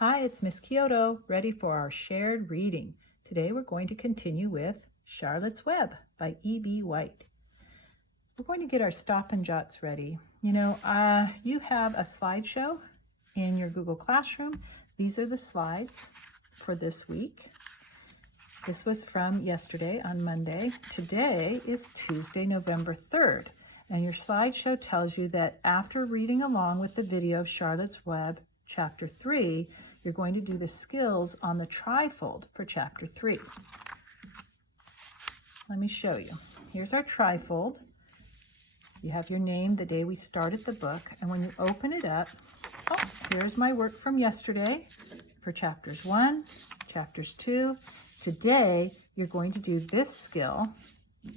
Hi, it's Miss Kyoto, ready for our shared reading. Today we're going to continue with Charlotte's Web by E.B. White. We're going to get our stop and jots ready. You have a slideshow in your Google Classroom. These are the slides for this week. This was from yesterday on Monday. Today is Tuesday, November 3rd. And your slideshow tells you that after reading along with the video of Charlotte's Web, Chapter 3, you're going to do the skills on the trifold for Chapter 3. Let me show you. Here's our trifold. You have your name, the day we started the book, and when you open it up, here's my work from yesterday for Chapters 1, Chapters 2. Today, you're going to do this skill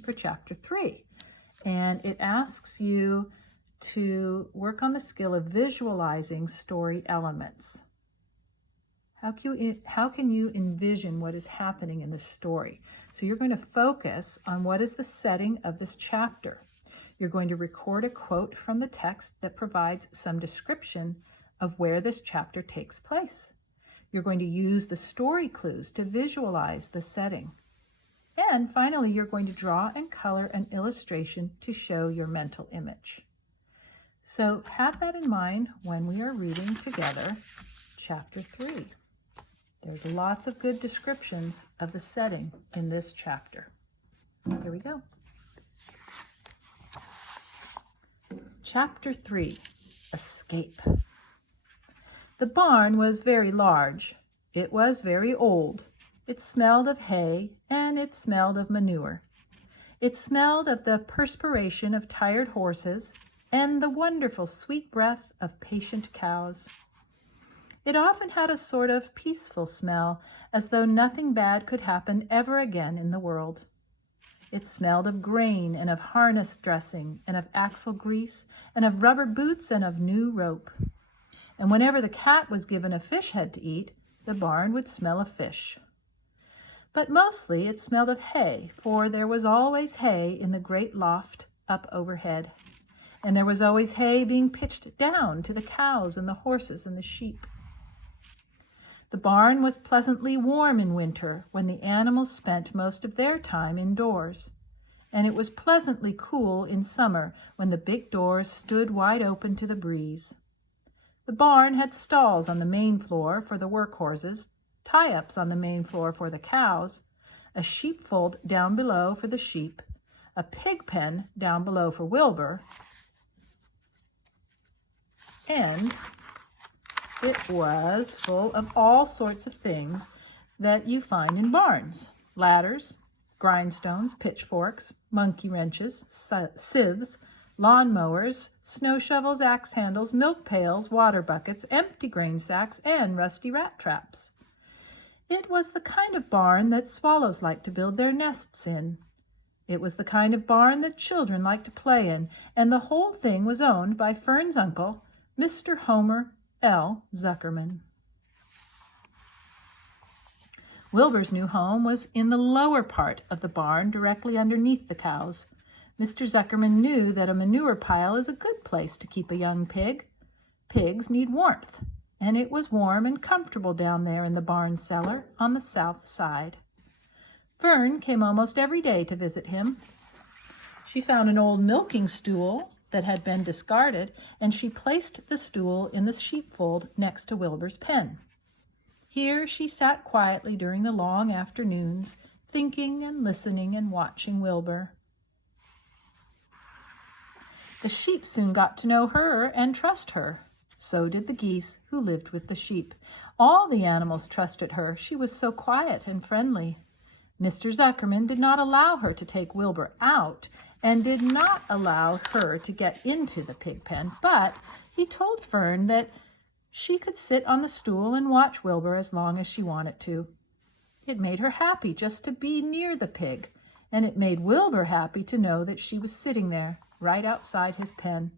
for Chapter 3, and it asks you to work on the skill of visualizing story elements. How can you envision what is happening in the story? So you're going to focus on what is the setting of this chapter. You're going to record a quote from the text that provides some description of where this chapter takes place. You're going to use the story clues to visualize the setting. And finally, you're going to draw and color an illustration to show your mental image. So have that in mind when we are reading together Chapter 3. There's lots of good descriptions of the setting in this chapter. Here we go. Chapter 3, Escape. The barn was very large. It was very old. It smelled of hay and it smelled of manure. It smelled of the perspiration of tired horses and the wonderful sweet breath of patient cows. It often had a sort of peaceful smell, as though nothing bad could happen ever again in the world. It smelled of grain and of harness dressing and of axle grease and of rubber boots and of new rope. And whenever the cat was given a fish head to eat, the barn would smell of fish. But mostly it smelled of hay, for there was always hay in the great loft up overhead. And there was always hay being pitched down to the cows and the horses and the sheep. The barn was pleasantly warm in winter when the animals spent most of their time indoors, and it was pleasantly cool in summer when the big doors stood wide open to the breeze. The barn had stalls on the main floor for the work horses, tie-ups on the main floor for the cows, a sheepfold down below for the sheep, a pig pen down below for Wilbur, and it was full of all sorts of things that you find in barns: ladders, grindstones, pitchforks, monkey wrenches, scythes, lawn mowers, snow shovels, axe handles, milk pails, water buckets, empty grain sacks, and rusty rat traps. It was the kind of barn that swallows like to build their nests in. It was the kind of barn that children like to play in, and the whole thing was owned by Fern's uncle, Mr. Homer L. Zuckerman. Wilbur's new home was in the lower part of the barn, directly underneath the cows. Mr. Zuckerman knew that a manure pile is a good place to keep a young pig. Pigs need warmth, and it was warm and comfortable down there in the barn cellar on the south side. Fern came almost every day to visit him. She found an old milking stool that had been discarded, and she placed the stool in the sheepfold next to Wilbur's pen. Here she sat quietly during the long afternoons, thinking and listening and watching Wilbur. The sheep soon got to know her and trust her. So did the geese who lived with the sheep. All the animals trusted her. She was so quiet and friendly. Mr. Zuckerman did not allow her to take Wilbur out and did not allow her to get into the pig pen, but he told Fern that she could sit on the stool and watch Wilbur as long as she wanted to. It made her happy just to be near the pig, and it made Wilbur happy to know that she was sitting there, right outside his pen.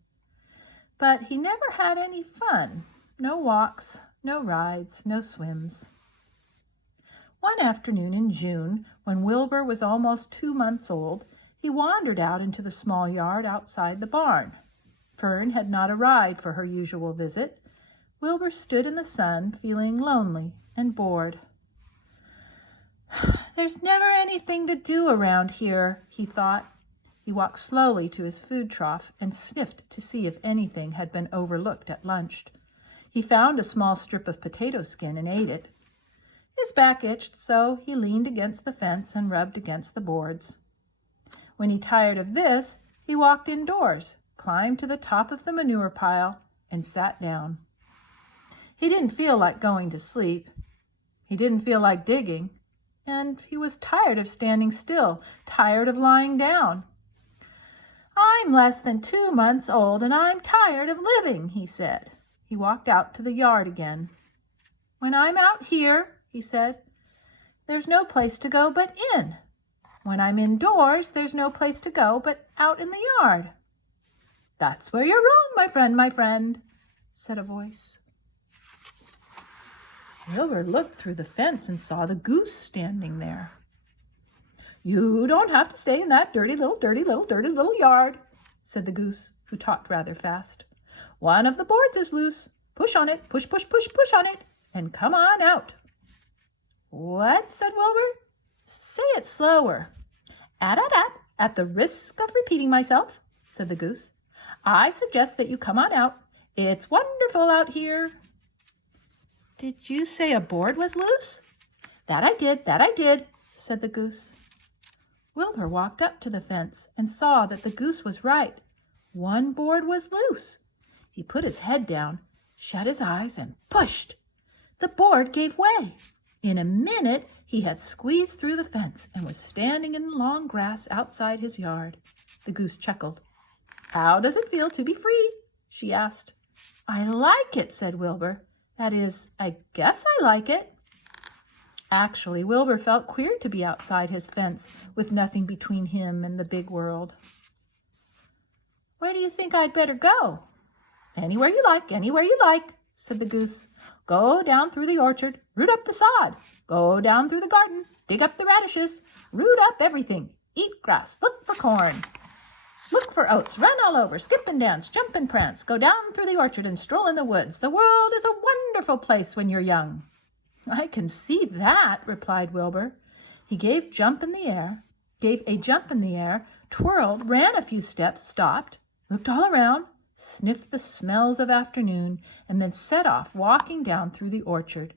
But he never had any fun. No walks, no rides, no swims. One afternoon in June, when Wilbur was almost 2 months old, he wandered out into the small yard outside the barn. Fern had not arrived for her usual visit. Wilbur stood in the sun, feeling lonely and bored. "There's never anything to do around here," he thought. He walked slowly to his food trough and sniffed to see if anything had been overlooked at lunch. He found a small strip of potato skin and ate it. His back itched, so he leaned against the fence and rubbed against the boards. When he tired of this, he walked indoors, climbed to the top of the manure pile, and sat down. He didn't feel like going to sleep. He didn't feel like digging. And he was tired of standing still, tired of lying down. "I'm less than 2 months old, and I'm tired of living," he said. He walked out to the yard again. "When I'm out here," he said, "there's no place to go but in. When I'm indoors, there's no place to go but out in the yard." "That's where you're wrong, my friend," said a voice. Wilbur looked through the fence and saw the goose standing there. "You don't have to stay in that dirty little yard," said the goose, who talked rather fast. "One of the boards is loose. Push on it, push on it, and come on out." "What?" said Wilbur. "Say it slower." At the risk of repeating myself," said the goose, "I suggest that you come on out. It's wonderful out here." "Did you say a board was loose?" That I did," said the goose. Wilbur walked up to the fence and saw that the goose was right. One board was loose. He put his head down, shut his eyes, and pushed. The board gave way. In a minute, he had squeezed through the fence and was standing in the long grass outside his yard. The goose chuckled. "How does it feel to be free?" she asked. "I like it," said Wilbur. "That is, I guess I like it." Actually, Wilbur felt queer to be outside his fence with nothing between him and the big world. "Where do you think I'd better go?" Anywhere you like," said the goose. "Go down through the orchard, root up the sod. Go down through the garden, dig up the radishes, root up everything. Eat grass, look for corn. Look for oats, run all over, skip and dance, jump and prance. Go down through the orchard and stroll in the woods. The world is a wonderful place when you're young." "I can see that," replied Wilbur. He gave a jump in the air, twirled, ran a few steps, stopped, looked all around, sniffed the smells of afternoon, and then set off walking down through the orchard.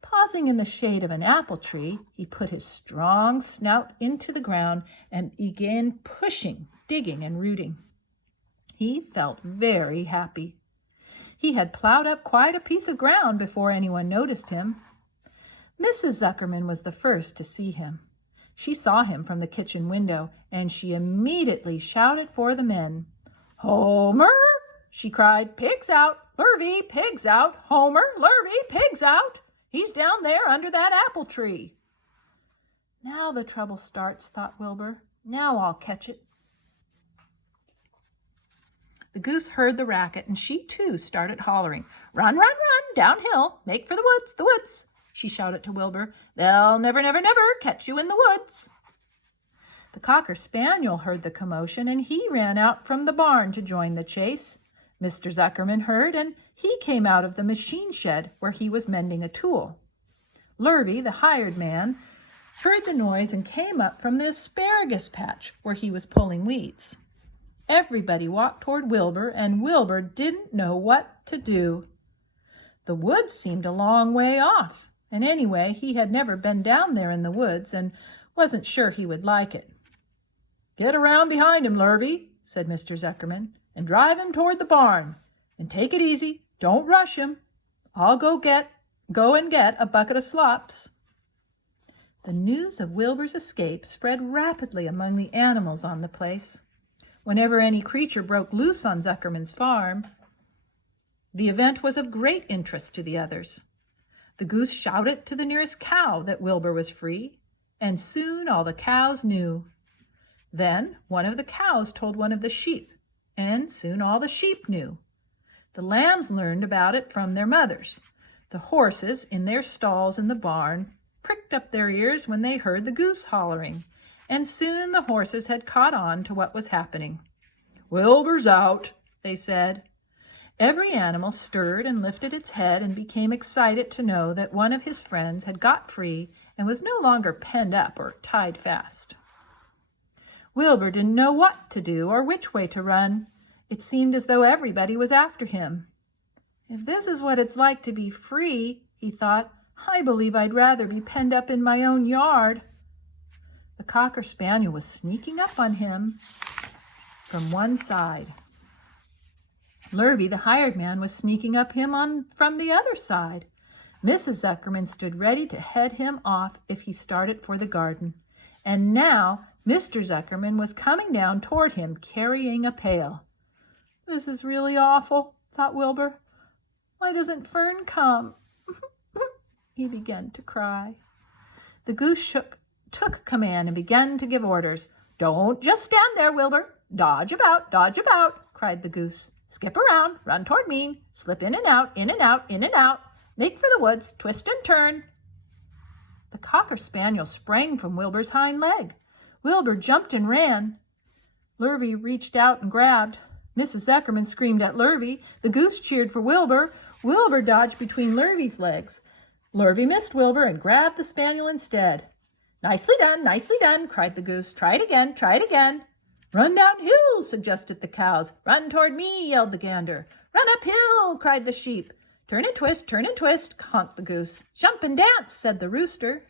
Pausing in the shade of an apple tree, he put his strong snout into the ground and began pushing, digging, and rooting. He felt very happy. He had plowed up quite a piece of ground before anyone noticed him. Mrs. Zuckerman was the first to see him. She saw him from the kitchen window, and she immediately shouted for the men. "Homer!" she cried. "Pigs out! Lurvy, pigs out! Homer, Lurvy, pigs out! He's down there under that apple tree." "Now the trouble starts," thought Wilbur. "Now I'll catch it." The goose heard the racket, and she too started hollering. "Run, run, run, downhill, make for the woods, she shouted to Wilbur. "They'll never catch you in the woods." The Cocker Spaniel heard the commotion, and he ran out from the barn to join the chase. Mr. Zuckerman heard, and he came out of the machine shed where he was mending a tool. Lurvy, the hired man, heard the noise and came up from the asparagus patch where he was pulling weeds. Everybody walked toward Wilbur, and Wilbur didn't know what to do. The woods seemed a long way off, and anyway, he had never been down there in the woods and wasn't sure he would like it. "Get around behind him, Lurvy," said Mr. Zuckerman, "and drive him toward the barn. And take it easy. Don't rush him. I'll go and get a bucket of slops." The news of Wilbur's escape spread rapidly among the animals on the place. Whenever any creature broke loose on Zuckerman's farm, the event was of great interest to the others. The goose shouted to the nearest cow that Wilbur was free, and soon all the cows knew. Then one of the cows told one of the sheep, and soon all the sheep knew. The lambs learned about it from their mothers. The horses in their stalls in the barn pricked up their ears when they heard the goose hollering, and soon the horses had caught on to what was happening. "Wilbur's out," they said. Every animal stirred and lifted its head and became excited to know that one of his friends had got free and was no longer penned up or tied fast. Wilbur didn't know what to do or which way to run. It seemed as though everybody was after him. If this is what it's like to be free, he thought, I believe I'd rather be penned up in my own yard. The Cocker Spaniel was sneaking up on him from one side. Lurvy, the hired man, was sneaking up him from the other side. Mrs. Zuckerman stood ready to head him off if he started for the garden. And now Mr. Zuckerman was coming down toward him, carrying a pail. This is really awful, thought Wilbur. Why doesn't Fern come? He began to cry. The goose took command and began to give orders. Don't just stand there, Wilbur. Dodge about, cried the goose. Skip around, run toward me, slip in and out, in and out, in and out. Make for the woods, twist and turn. The Cocker Spaniel sprang from Wilbur's hind leg. Wilbur jumped and ran. Lurvy reached out and grabbed. Mrs. Zuckerman screamed at Lurvy. The goose cheered for Wilbur. Wilbur dodged between Lurvy's legs. Lurvy missed Wilbur and grabbed the spaniel instead. Nicely done, cried the goose. Try it again. Run downhill, suggested the cows. Run toward me, yelled the gander. Run uphill, cried the sheep. Turn and twist, honked the goose. Jump and dance, said the rooster.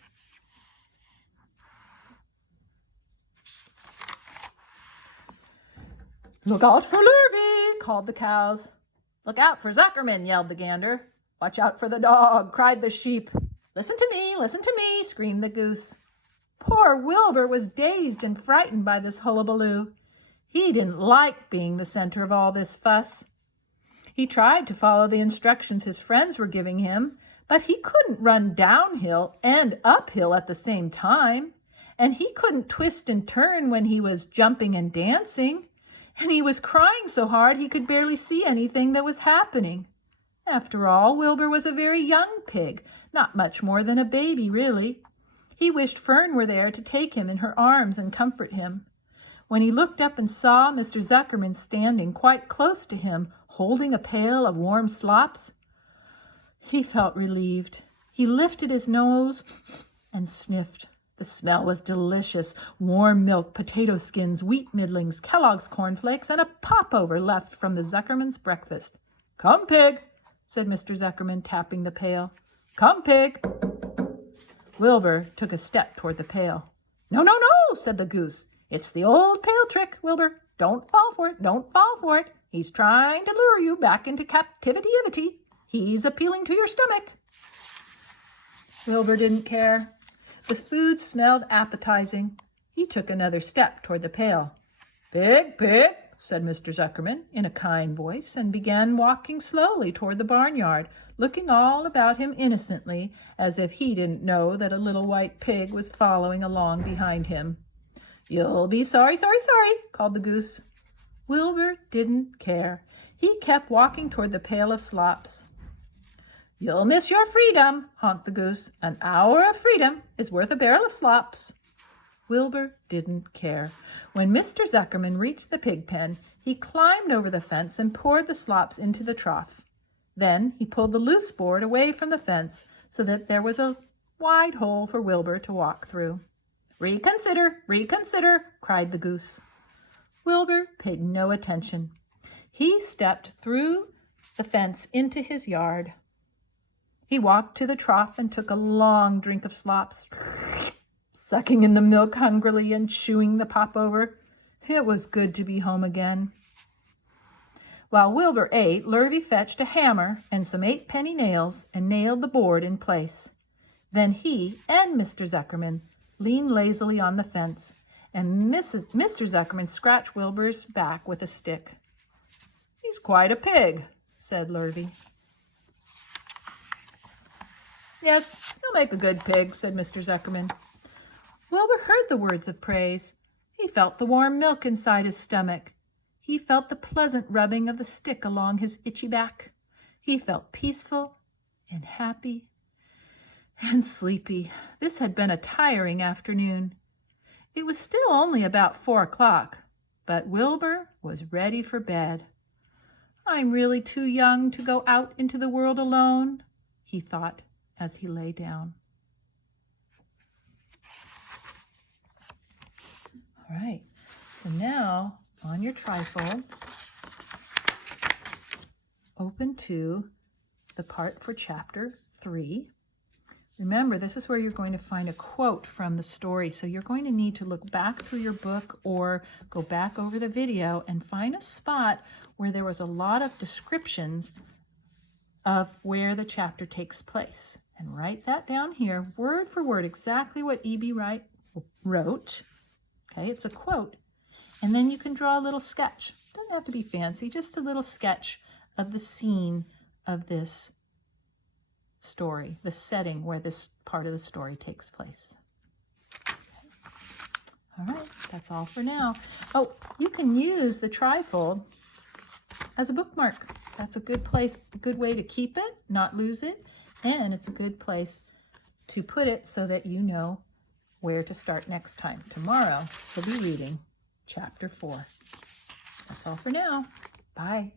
Look out for Lurvy, called the cows. Look out for Zuckerman, yelled the gander. Watch out for the dog, cried the sheep. Listen to me, screamed the goose. Poor Wilbur was dazed and frightened by this hullabaloo. He didn't like being the center of all this fuss. He tried to follow the instructions his friends were giving him, but he couldn't run downhill and uphill at the same time, and he couldn't twist and turn when he was jumping and dancing, and he was crying so hard he could barely see anything that was happening. After all, Wilbur was a very young pig, not much more than a baby, really. He wished Fern were there to take him in her arms and comfort him. When he looked up and saw Mr. Zuckerman standing quite close to him, holding a pail of warm slops, he felt relieved. He lifted his nose and sniffed. The smell was delicious. Warm milk, potato skins, wheat middlings, Kellogg's cornflakes, and a popover left from the Zuckerman's breakfast. Come, pig, said Mr. Zuckerman, tapping the pail. Come, pig. Wilbur took a step toward the pail. No, said the goose. It's the old pail trick, Wilbur. Don't fall for it. He's trying to lure you back into captivity. He's appealing to your stomach. Wilbur didn't care. The food smelled appetizing. He took another step toward the pail. Pig, said Mr. Zuckerman in a kind voice, and began walking slowly toward the barnyard, looking all about him innocently, as if he didn't know that a little white pig was following along behind him. You'll be sorry, called the goose. Wilbur didn't care. He kept walking toward the pail of slops. You'll miss your freedom, honked the goose. An hour of freedom is worth a barrel of slops. Wilbur didn't care. When Mr. Zuckerman reached the pig pen, he climbed over the fence and poured the slops into the trough. Then he pulled the loose board away from the fence so that there was a wide hole for Wilbur to walk through. Reconsider, cried the goose. Wilbur paid no attention. He stepped through the fence into his yard. He walked to the trough and took a long drink of slops, sucking in the milk hungrily and chewing the popover. It was good to be home again. While Wilbur ate, Lurvy fetched a hammer and some 8-penny nails and nailed the board in place. Then he and Mr. Zuckerman leaned lazily on the fence, and Mr. Zuckerman scratched Wilbur's back with a stick. He's quite a pig, said Lurvy. Yes, he'll make a good pig, said Mr. Zuckerman. Wilbur heard the words of praise. He felt the warm milk inside his stomach. He felt the pleasant rubbing of the stick along his itchy back. He felt peaceful and happy and sleepy. This had been a tiring afternoon. It was still only about 4 o'clock, but Wilbur was ready for bed. I'm really too young to go out into the world alone, he thought as he lay down. All right, so now on your trifold, open to the part for chapter 3. Remember, this is where you're going to find a quote from the story. So you're going to need to look back through your book or go back over the video and find a spot where there was a lot of descriptions of where the chapter takes place. And write that down here, word for word, exactly what E.B. Wright wrote. Okay, it's a quote. And then you can draw a little sketch. Doesn't have to be fancy, just a little sketch of the scene of this story, the setting where this part of the story takes place. Okay. All right, that's all for now. Oh, you can use the trifold as a bookmark. That's a good place, a good way to keep it, not lose it, and it's a good place to put it so that you know where to start next time. Tomorrow, we'll be reading chapter 4. That's all for now. Bye.